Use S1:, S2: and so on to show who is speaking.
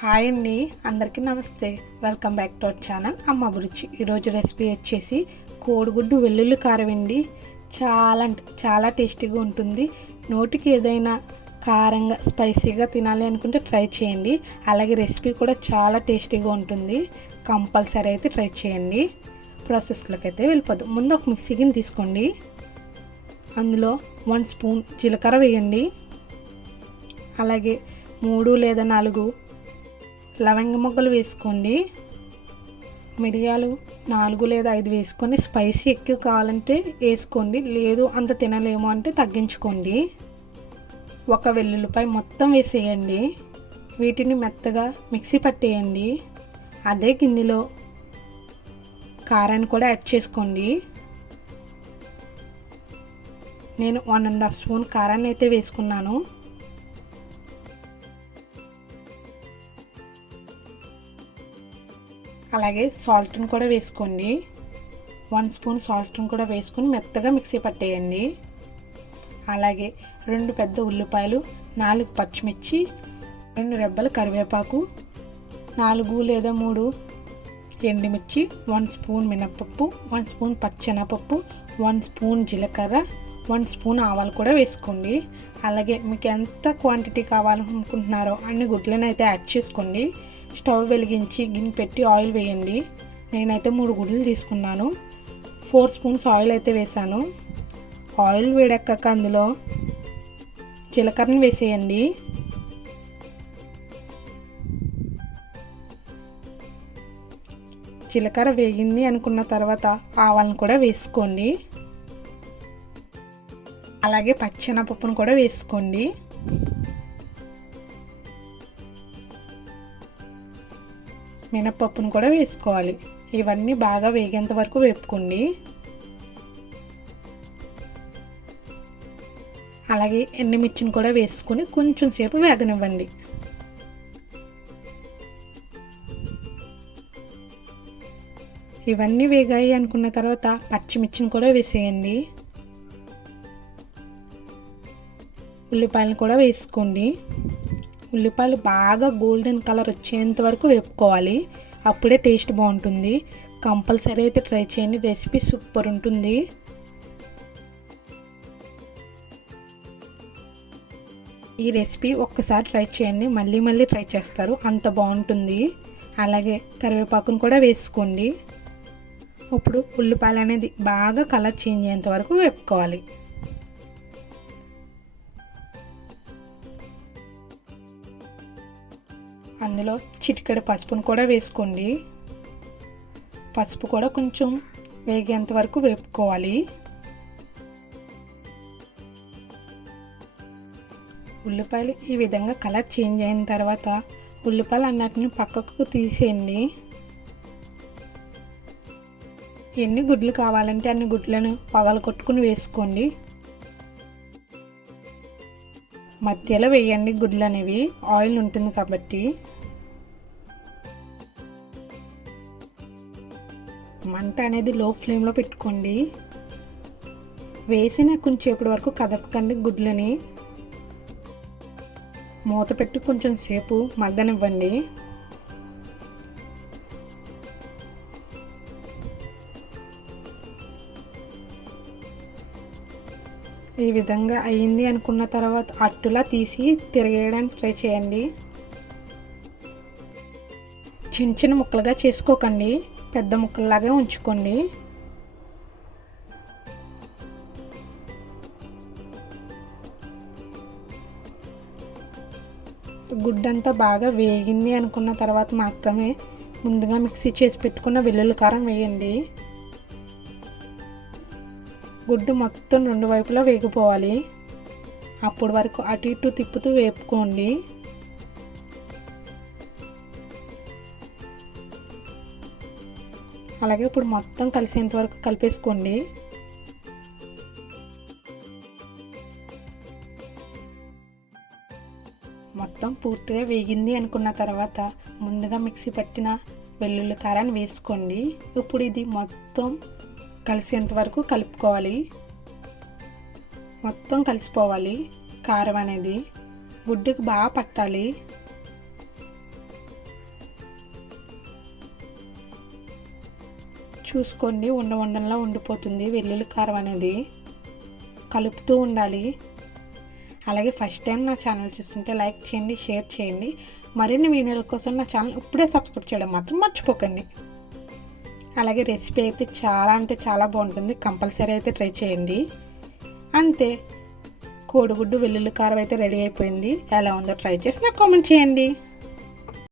S1: Hi అండి అందరికీ నమస్తే. Welcome back to our channel Amma Abhiruchi ఈరోజు రెసిపీ వచ్చేసి కోడిగుడ్డు వెల్లుల్లి కారం అండి చాలా అంటే చాలా టేస్టీగా ఉంటుంది. నోటికి ఏదైనా కారంగా స్పైసీగా తినాలి అనుకుంటే ట్రై చేయండి. అలాగే రెసిపీ కూడా చాలా టేస్టీగా ఉంటుంది. కంపల్సరీ అయితే ట్రై చేయండి. ప్రాసెస్లోకి అయితే వెళ్ళిపోద్దు ముందు ఒక మిక్సీ గిన్నె తీసుకోండి. అందులో వన్ స్పూన్ జీలకర్ర వేయండి. అలాగే మూడు లేదా నాలుగు లవంగ మొగ్గలు వేసుకోండి. మిరియాలు నాలుగు లేదా ఐదు వేసుకొని స్పైసీ ఎక్కువ కావాలంటే వేసుకోండి. లేదు అంత తినలేము అంటే తగ్గించుకోండి. ఒక వెల్లుల్లిపాయ మొత్తం వేసేయండి. వీటిని మెత్తగా మిక్సీ పట్టేయండి. అదే గిన్నెలో కారాన్ని కూడా యాడ్ చేసుకోండి. నేను వన్ అండ్ హాఫ్ స్పూన్ కారాన్ని అయితే వేసుకున్నాను. అలాగే సాల్ట్ని కూడా వేసుకోండి. వన్ స్పూన్ సాల్ట్ని కూడా వేసుకొని మెత్తగా మిక్సీ పట్టేయండి. అలాగే రెండు పెద్ద ఉల్లిపాయలు నాలుగు పచ్చిమిర్చి రెండు రెబ్బల కరివేపాకు నాలుగు లేదా మూడు ఎండుమిర్చి వన్ స్పూన్ మినప్పప్పు వన్ స్పూన్ పచ్చెనపప్పు వన్ స్పూన్ జీలకర్ర వన్ స్పూన్ ఆవాలు కూడా వేసుకోండి. అలాగే మీకు ఎంత క్వాంటిటీ కావాలనుకుంటున్నారో అన్ని గుడ్లను అయితే యాడ్ చేసుకోండి. స్టవ్ వెలిగించి గిన్నె పెట్టి ఆయిల్ వేయండి. నేనైతే మూడు గుడ్లు తీసుకున్నాను. ఫోర్ స్పూన్స్ ఆయిల్ అయితే వేసాను ఆయిల్ వేడెక్కాక అందులో జీలకర్రని వేసేయండి. జీలకర్ర వేగింది అనుకున్న తర్వాత ఆవాలను కూడా వేసుకోండి. అలాగే పచ్చెనపప్పును కూడా వేసుకోండి. మినప్పప్పును కూడా వేసుకోవాలి. ఇవన్నీ బాగా వేగేంత వరకు వేపుకోండి. అలాగే ఎండుమిర్చిని కూడా వేసుకుని కొంచెం సేపు వేగనివ్వండి. ఇవన్నీ వేగాయి అనుకున్న తర్వాత పచ్చిమిర్చిని కూడా వేసేయండి. ఉల్లిపాయలను కూడా వేసుకోండి. ఉల్లిపాయలు బాగా గోల్డెన్ కలర్ వచ్చేంత వరకు వేపుకోవాలి. అప్పుడే టేస్ట్ బాగుంటుంది. కంపల్సరీ అయితే ట్రై చేయండి. రెసిపీ సూపర్ ఉంటుంది. ఈ రెసిపీ ఒక్కసారి ట్రై చేయండి. మళ్ళీ మళ్ళీ ట్రై చేస్తారు. అంత బాగుంటుంది. అలాగే కరివేపాకును కూడా వేసుకోండి. ఇప్పుడు ఉల్లిపాయలు అనేది బాగా కలర్ చేంజ్ అయ్యేంత వరకు వేపుకోవాలి. అందులో చిటికెడు పసుపును కూడా వేసుకోండి. పసుపు కూడా కొంచెం వేగేంత వరకు వేపుకోవాలి. ఉల్లిపాయలు ఈ విధంగా కలర్ చేంజ్ అయిన తర్వాత ఉల్లిపాయలు అన్నిటిని పక్కకు తీసేయండి. ఎన్ని గుడ్లు కావాలంటే అన్ని గుడ్లను పగలు కొట్టుకుని వేసుకోండి. మధ్యలో వేయండి గుడ్లు అనేవి ఆయిల్ ఉంటుంది కాబట్టి. మంట అనేది లో ఫ్లేమ్లో పెట్టుకోండి. వేసిన కొంచెంసేపటి వరకు కదపకండి గుడ్లని. మూత పెట్టి కొంచెం సేపు మగ్గనివ్వండి. ఈ విధంగా అయింది అనుకున్న తర్వాత అట్టులా తీసి తిరగేయడానికి ట్రై చేయండి. చిన్న చిన్న ముక్కలుగా చేసుకోకండి. పెద్ద ముక్కల్లాగా ఉంచుకోండి. గుడ్డంతా బాగా వేగింది అనుకున్న తర్వాత మాత్రమే ముందుగా మిక్సీ చేసి పెట్టుకున్న వెల్లుల్లి కారం వేయండి. గుడ్డు మొత్తం రెండు వైపులా వేగిపోవాలి. అప్పటి వరకు అటు ఇటు తిప్పుతూ వేపుకోండి. అలాగే ఇప్పుడు మొత్తం కలిసేంత వరకు కలిపేసుకోండి. మొత్తం పూర్తిగా వేగింది అనుకున్న తర్వాత ముందుగా మిక్సీ పట్టిన వెల్లుల్లి కారాన్ని వేసుకోండి. ఇప్పుడు ఇది మొత్తం కలిసేంత వరకు కలుపుకోవాలి. మొత్తం కలిసిపోవాలి. కారం అనేది గుడ్డుకు బాగా పట్టాలి. చూసుకోండి ఉండ ఉండంలా ఉండిపోతుంది వెల్లుల్లి కారం అనేది. కలుపుతూ ఉండాలి. అలాగే ఫస్ట్ టైం నా ఛానల్ చూస్తుంటే లైక్ చేయండి షేర్ చేయండి. మరిన్ని వీడియోల కోసం నా ఛానల్ ఇప్పుడే సబ్స్క్రైబ్ చేయడం మాత్రం మర్చిపోకండి. అలాగే రెసిపీ అయితే చాలా అంటే చాలా బాగుంటుంది. కంపల్సరీ అయితే ట్రై చేయండి. అంతే. కోడిగుడ్డు వెల్లుల్లి కారం అయితే రెడీ అయిపోయింది. ఎలా ఉందో ట్రై చేసి నాకు కామెంట్ చేయండి.